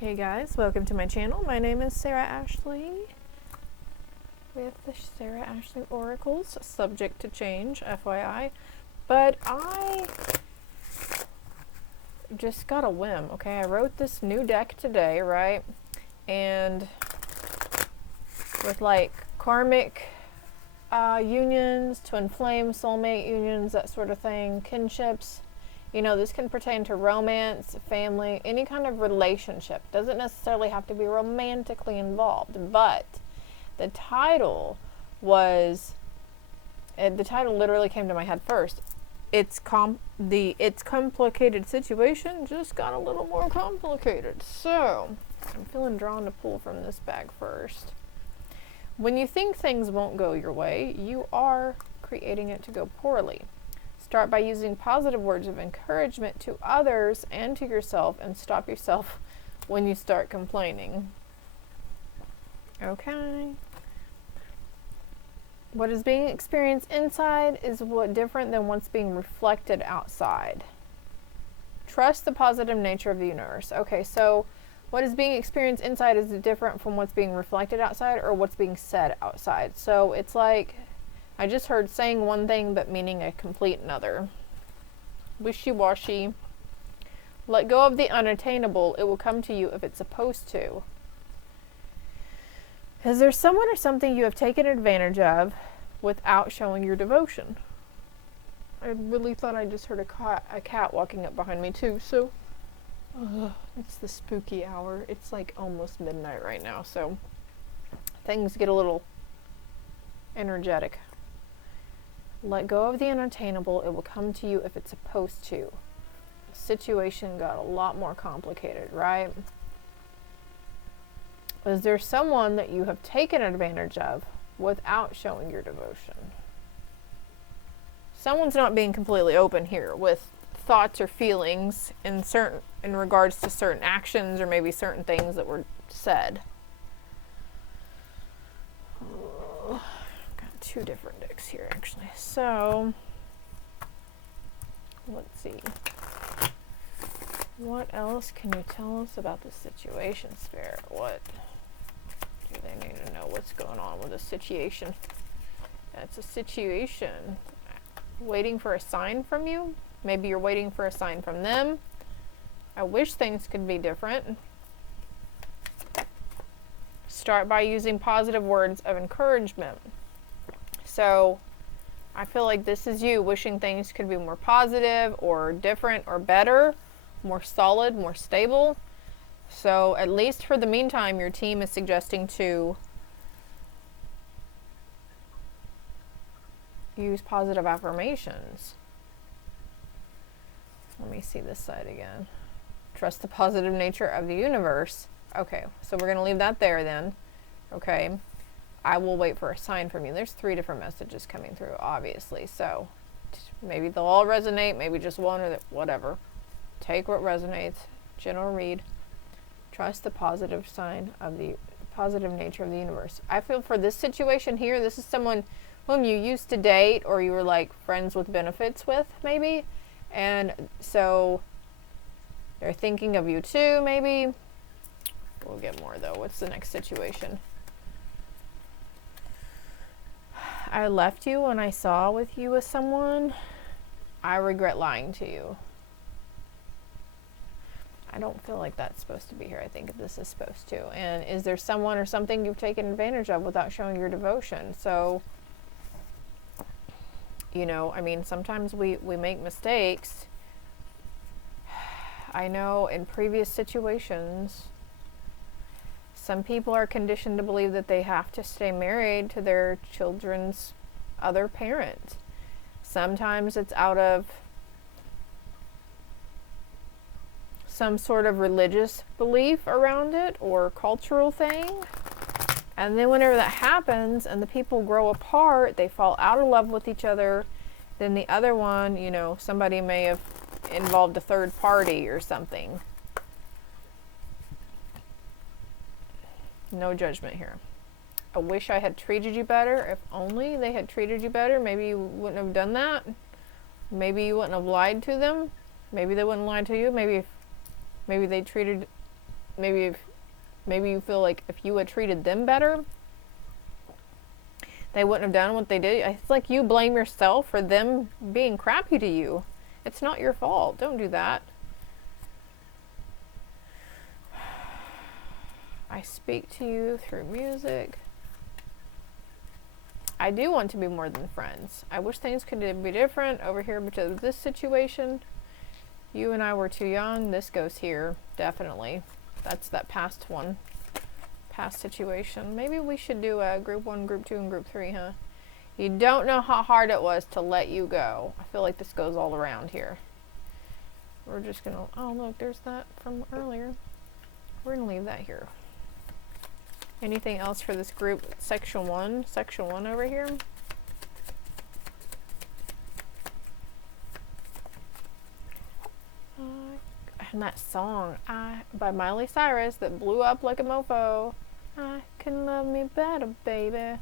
Hey guys, welcome to my channel. My name is SaraAshley with the SaraAshley Oracles, subject to change, FYI. But I just got a whim, okay? I wrote this new deck today, right? And with like karmic unions, twin flame, soulmate unions, that sort of thing, kinships. You know, this can pertain to romance, family, any kind of relationship. Doesn't necessarily have to be romantically involved, but the title was, the title literally came to my head first. It's complicated situation just got a little more complicated. So, I'm feeling drawn to pull from this bag first. When you think things won't go your way, you are creating it to go poorly. Start by using positive words of encouragement to others and to yourself, and stop yourself when you start complaining. Okay. What is being experienced inside is different than what's being reflected outside. Trust the positive nature of the universe. Okay, so what is being experienced inside is different from what's being reflected outside or what's being said outside. So it's like, I just heard saying one thing but meaning a complete another. Wishy-washy. Let go of the unattainable. It will come to you if it's supposed to. Is there someone or something you have taken advantage of without showing your devotion? I really thought I just heard a cat walking up behind me too, so it's the spooky hour. It's like almost midnight right now, so things get a little energetic. Let go of the unattainable. It will come to you if it's supposed to. The situation got a lot more complicated, right? Is there someone that you have taken advantage of without showing your devotion? Someone's not being completely open here with thoughts or feelings in regards to certain actions or maybe certain things that were said. Two different decks here actually. So let's see. What else can you tell us about the situation, Spirit? What do they need to know? What's going on with the situation? That's a situation. Waiting for a sign from you? Maybe you're waiting for a sign from them. I wish things could be different. Start by using positive words of encouragement. So I feel like this is you wishing things could be more positive or different or better, more solid, more stable. So at least for the meantime, your team is suggesting to use positive affirmations. Let me see this side again. Trust the positive nature of the universe. Okay, so we're going to leave that there then. Okay. I will wait for a sign from you. There's 3 different messages coming through, obviously. So maybe they'll all resonate, maybe just one or whatever. Take what resonates. General read. Trust the positive sign of the positive nature of the universe. I feel for this situation here, this is someone whom you used to date or you were like friends with benefits with, maybe. And so they're thinking of you too, maybe. We'll get more though. What's the next situation? I left you when I saw you with someone. I regret lying to you. I don't feel like that's supposed to be here. I think this is supposed to. And is there someone or something you've taken advantage of without showing your devotion? So, you know, I mean, sometimes we make mistakes. I know in previous situations, some people are conditioned to believe that they have to stay married to their children's other parent. Sometimes it's out of some sort of religious belief around it or cultural thing. And then whenever that happens and the people grow apart, they fall out of love with each other, then the other one, you know, somebody may have involved a third party or something. No judgment here. I wish I had treated you better. If only they had treated you better, maybe you wouldn't have done that. Maybe you wouldn't have lied to them. Maybe they wouldn't lie to you. Maybe they treated maybe you feel like if you had treated them better, they wouldn't have done what they did. It's like you blame yourself for them being crappy to you. It's not your fault. Don't do that. I speak to you through music. I do want to be more than friends. I wish things could be different over here because of this situation. You and I were too young. This goes here, definitely. That's that past one. Past situation. Maybe we should do a group 1, group 2, and group 3, huh? You don't know how hard it was to let you go. I feel like this goes all around here. We're just gonna, oh look, there's that from earlier. We're gonna leave that here. Anything else for this group? Section 1 over here. And that song by Miley Cyrus that blew up like a mofo. I can love me better, baby.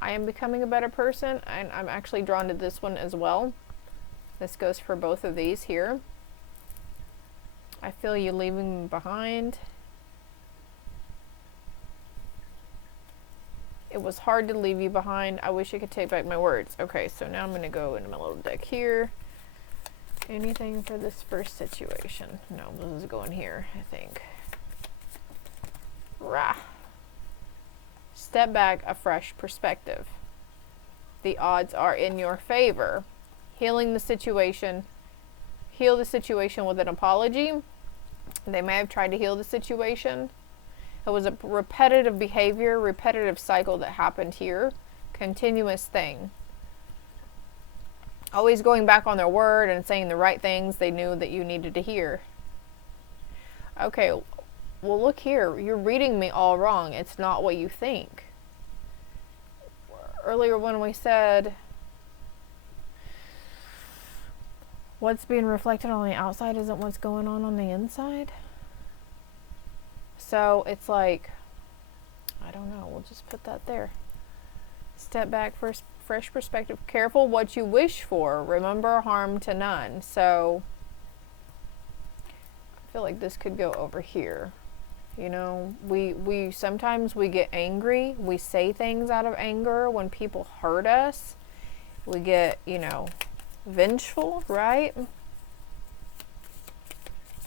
I am becoming a better person, and I'm actually drawn to this one as well. This goes for both of these here. I feel you leaving me behind. It was hard to leave you behind. I wish I could take back my words. Okay, so now I'm going to go into my little deck here. Anything for this first situation? No, this is going here, I think. Rah. Step back, a fresh perspective. The odds are in your favor. Healing the situation. Heal the situation with an apology. They may have tried to heal the situation. It was a repetitive behavior, repetitive cycle that happened here. Continuous thing. Always going back on their word and saying the right things they knew that you needed to hear. Okay, well look here. You're reading me all wrong. It's not what you think. Earlier when we said what's being reflected on the outside isn't what's going on the inside. So it's like, I don't know, we'll just put that there. Step back, first, fresh perspective. Careful what you wish for. Remember, harm to none. So I feel like this could go over here. You know, we sometimes we get angry. We say things out of anger when people hurt us. We get, you know, vengeful, right?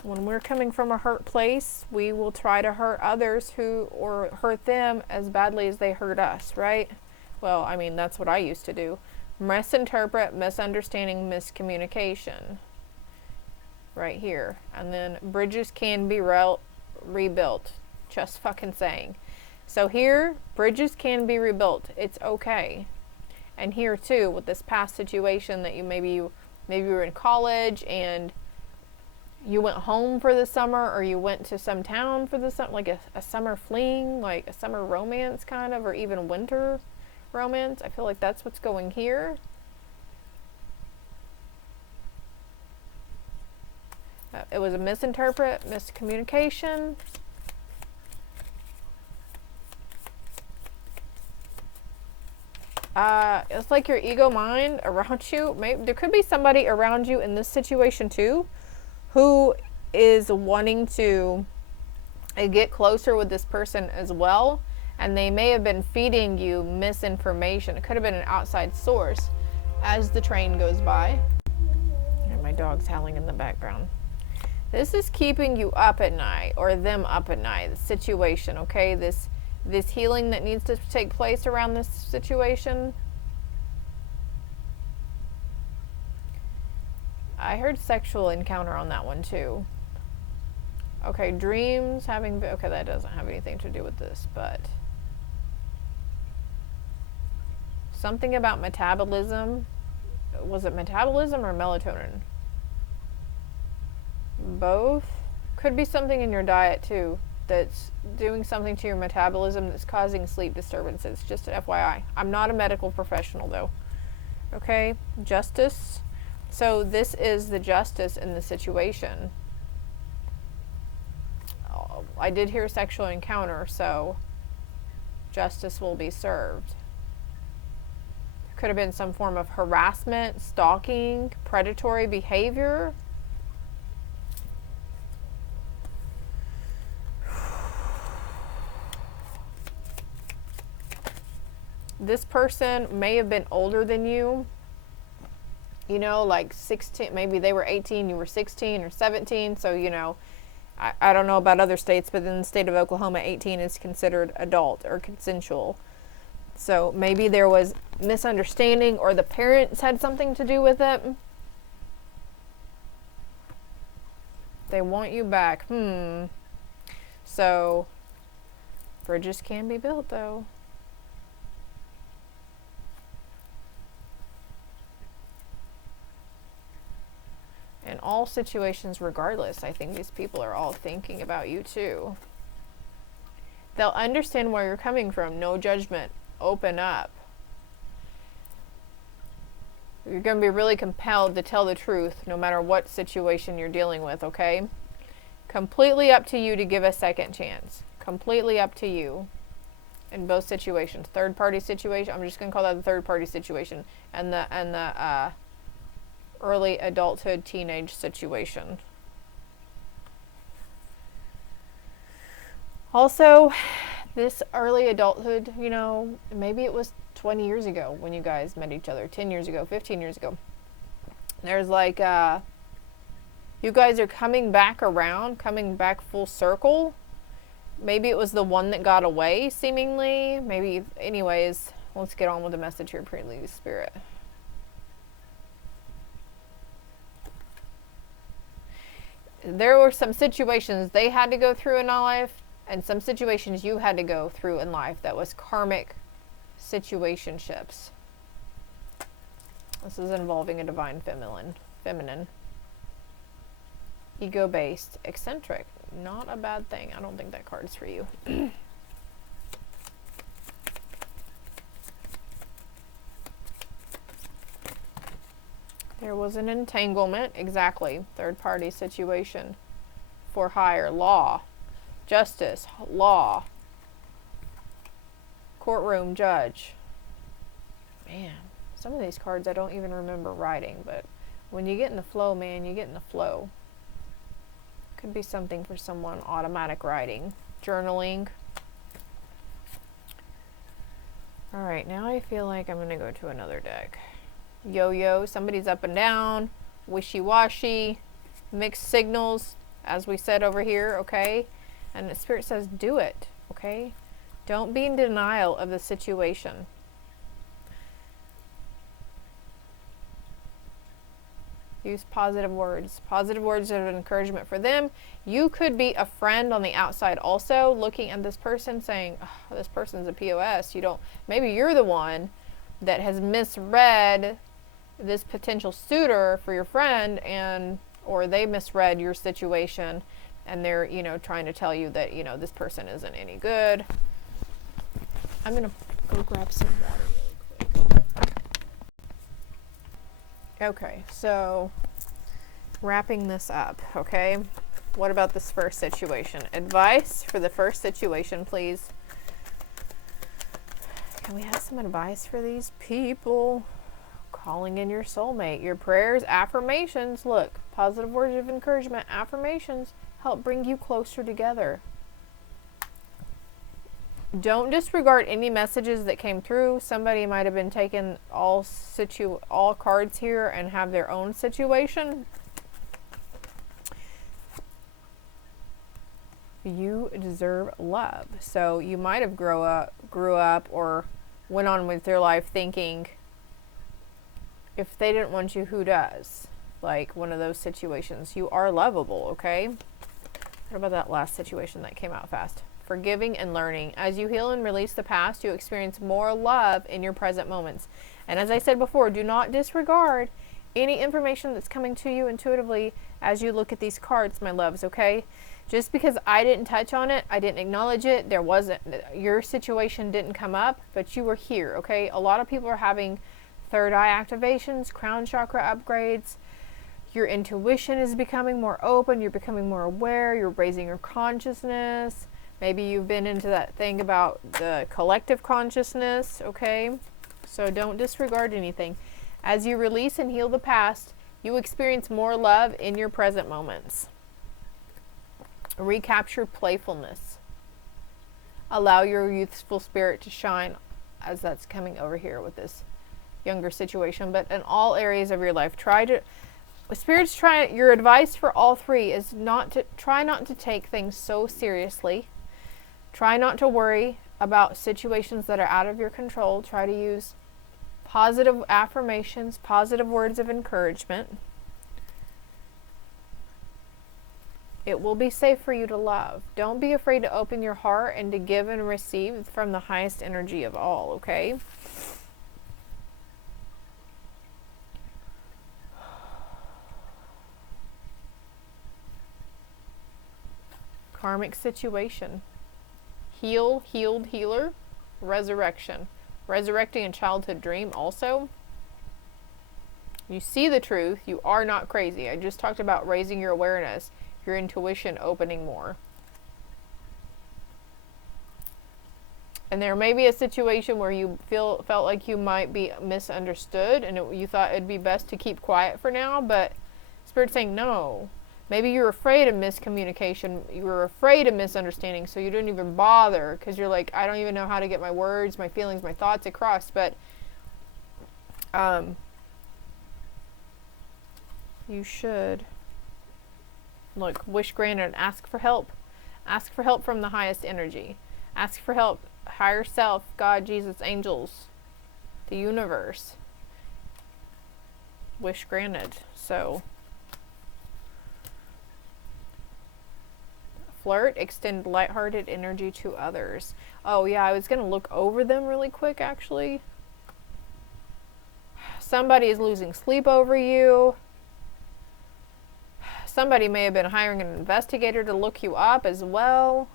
When we're coming from a hurt place, we will try to hurt others or hurt them as badly as they hurt us, right? Well, I mean, that's what I used to do. Misinterpret, misunderstanding, miscommunication. Right here. And then bridges can be rebuilt. Just fucking saying. So here, bridges can be rebuilt. It's okay. And here too, with this past situation that maybe you were in college and you went home for the summer, or you went to some town for the summer, like a summer fling, like a summer romance kind of, or even winter romance. I feel like that's what's going here. It was a miscommunication. It's like your ego mind around you. Maybe there could be somebody around you in this situation too, who is wanting to get closer with this person as well, and they may have been feeding you misinformation. It could have been an outside source as the train goes by. And my dog's howling in the background. This is keeping you up at night, or them up at night, the situation, okay? This healing that needs to take place around this situation. I heard sexual encounter on that one too. Okay, dreams having, okay, that doesn't have anything to do with this, but something about metabolism. Was it metabolism or melatonin? Both. Could be something in your diet too that's doing something to your metabolism that's causing sleep disturbances. Just an FYI. I'm not a medical professional though. Okay, justice. So this is the justice in the situation. I did hear sexual encounter, so justice will be served. There could have been some form of harassment, stalking, predatory behavior. This person may have been older than you, you know, like 16, maybe they were 18, you were 16 or 17. So, you know, I don't know about other states, but in the state of Oklahoma, 18 is considered adult or consensual. So maybe there was misunderstanding, or the parents had something to do with it. They want you back. So bridges can be built, though. In all situations, regardless, I think these people are all thinking about you too. They'll understand where you're coming from. No judgment. Open up. You're going to be really compelled to tell the truth no matter what situation you're dealing with, okay? Completely up to you to give a second chance. Completely up to you in both situations. Third party situation, I'm just going to call that the third party situation, and the early adulthood teenage situation. Also, this early adulthood, you know, maybe it was 20 years ago when you guys met each other, 10 years ago, 15 years ago. There's like, you guys are coming back around, coming back full circle. Maybe it was the one that got away, seemingly. Maybe, anyways, let's get on with the message here, Prelude Spirit. There were some situations they had to go through in life, and some situations you had to go through in life that was karmic situationships. This is involving a divine feminine. Ego-based, eccentric. Not a bad thing. I don't think that card's for you. There was an entanglement, exactly. Third party situation. For hire, law, justice, law, courtroom, judge. Man, some of these cards I don't even remember writing, but when you get in the flow, man, you get in the flow. Could be something for someone, automatic writing, journaling. All right, now I feel like I'm going to go to another deck. Yo-yo, somebody's up and down, wishy-washy, mixed signals, as we said over here, okay? And the Spirit says, do it, okay? Don't be in denial of the situation. Use positive words of encouragement for them. You could be a friend on the outside also, looking at this person saying, oh, this person's a POS. You don't, maybe you're the one that has misread this potential suitor for your friend, and or they misread your situation, and they're, you know, trying to tell you that, you know, this person isn't any good. I'm gonna go grab some water really quick. Okay, so wrapping this up, okay? What about this first situation? Advice for the first situation, please. Can we have some advice for these people? Calling in your soulmate. Your prayers, affirmations. Look, positive words of encouragement, affirmations help bring you closer together. Don't disregard any messages that came through. Somebody might have been taking all cards here and have their own situation. You deserve love. So you might have grew up or went on with your life thinking, if they didn't want you, who does? Like one of those situations. You are lovable, okay? What about that last situation that came out fast? Forgiving and learning. As you heal and release the past, you experience more love in your present moments. And as I said before, do not disregard any information that's coming to you intuitively as you look at these cards, my loves, okay? Just because I didn't touch on it, I didn't acknowledge it, there wasn't, your situation didn't come up, but you were here, okay? A lot of people are having third eye activations, crown chakra upgrades. Your intuition is becoming more open. You're becoming more aware. You're raising your consciousness. Maybe you've been into that thing about the collective consciousness, okay? So don't disregard anything. As you release and heal the past, you experience more love in your present moments. Recapture playfulness. Allow your youthful spirit to shine as that's coming over here with this younger situation, but in all areas of your life, your advice for all three is try not to take things so seriously. Try not to worry about situations that are out of your control. Try to use positive affirmations, positive words of encouragement. It will be safe for you to love. Don't be afraid to open your heart and to give and receive from the highest energy of all, okay? Karmic situation. Heal, healed, healer. Resurrection. Resurrecting a childhood dream also. You see the truth. You are not crazy. I just talked about raising your awareness, your intuition opening more. And there may be a situation where you felt like you might be misunderstood and you thought it'd be best to keep quiet for now, but Spirit's saying no. Maybe you're afraid of miscommunication. You were afraid of misunderstanding, so you didn't even bother because you're like, I don't even know how to get my words, my feelings, my thoughts across. But you should look, wish granted, ask for help. Ask for help from the highest energy. Ask for help, higher self, God, Jesus, angels, the universe. Wish granted. So flirt, extend lighthearted energy to others. Oh yeah, I was going to look over them really quick actually. Somebody is losing sleep over you. Somebody may have been hiring an investigator to look you up as well.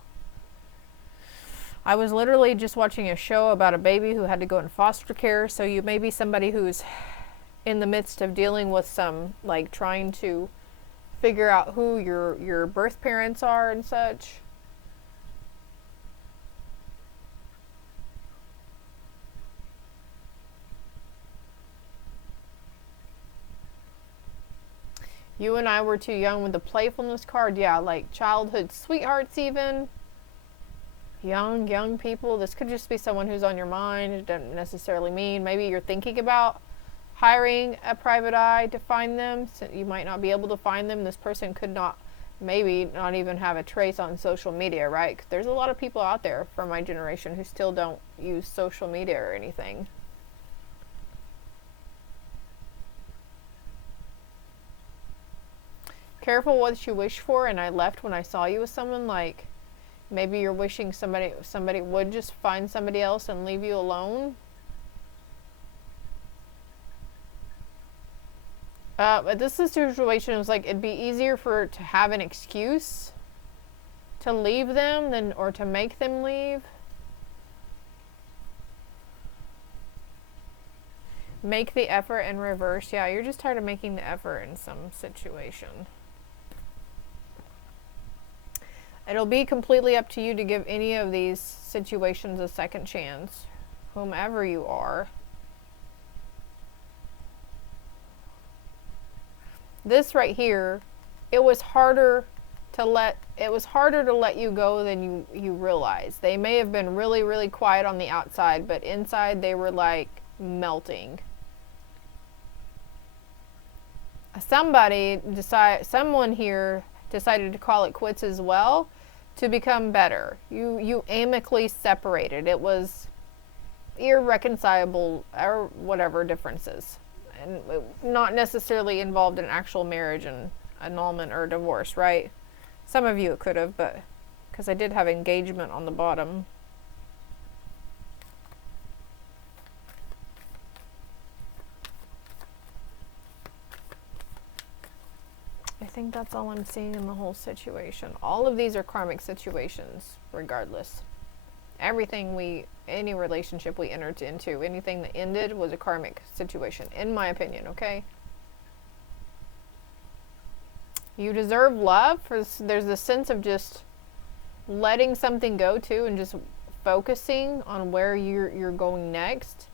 I was literally just watching a show about a baby who had to go in foster care, so you may be somebody who's in the midst of dealing with some, like, trying to figure out who your birth parents are and such. You and I were too young with the playfulness card. Yeah, like childhood sweethearts even. Young people. This could just be someone who's on your mind. It doesn't necessarily mean maybe you're thinking about hiring a private eye to find them. So you might not be able to find them. This person could maybe not even have a trace on social media, right? 'Cause there's a lot of people out there from my generation who still don't use social media or anything. Careful what you wish for, and I left when I saw you with someone. Like, maybe you're wishing somebody would just find somebody else and leave you alone. But this situation was like, it'd be easier to have an excuse to leave them or to make them leave. Make the effort and reverse. Yeah, you're just tired of making the effort in some situation. It'll be completely up to you to give any of these situations a second chance, whomever you are. This right here, it was harder to let you go than you realize. They may have been really, really quiet on the outside, but inside they were like melting. Someone here decided to call it quits as well to become better. You amicably separated. It was irreconcilable or whatever differences, and not necessarily involved in actual marriage and annulment or divorce, right? Some of you it could have, but because I did have engagement on the bottom. I think that's all I'm seeing in the whole situation. All of these are karmic situations, regardless. Any relationship we entered into, anything that ended was a karmic situation, in my opinion, okay? You deserve love. There's this sense of just letting something go too, and just focusing on where you're going next.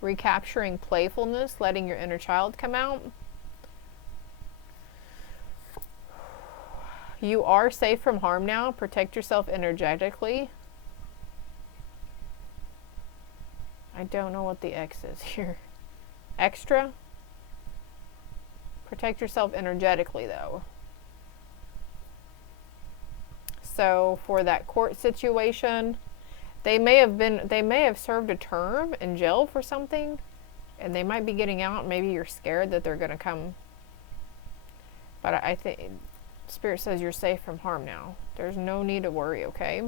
Recapturing playfulness, letting your inner child come out. You are safe from harm now. Protect yourself energetically. I don't know what the X is here. Extra? Protect yourself energetically, though. So for that court situation, they may have served a term in jail for something, and they might be getting out. Maybe you're scared that they're going to come. But I think Spirit says you're safe from harm now. There's no need to worry, okay?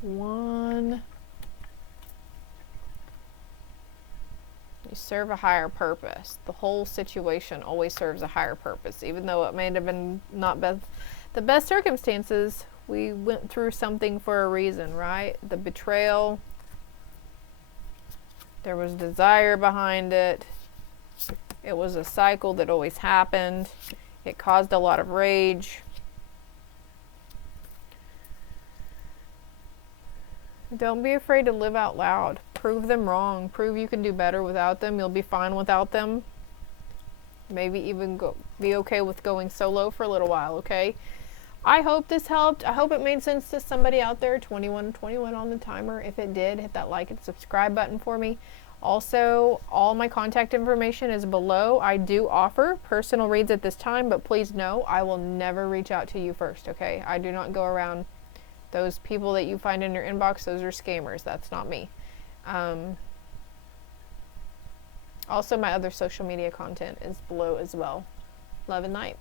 One. You serve a higher purpose. The whole situation always serves a higher purpose. Even though it may have been not the best circumstances, we went through something for a reason, right? The betrayal, there was desire behind it. It was a cycle that always happened. It caused a lot of rage. Don't be afraid to live out loud. Prove them wrong. Prove you can do better without them. You'll be fine without them. Maybe even be okay with going solo for a little while, okay? I hope this helped. I hope it made sense to somebody out there. 21 on the timer. If it did, hit that like and subscribe button for me. Also, all my contact information is below. I do offer personal reads at this time, but please know I will never reach out to you first, okay? I do not go around. Those people that you find in your inbox, those are scammers. That's not me. Also, my other social media content is below as well. Love and light.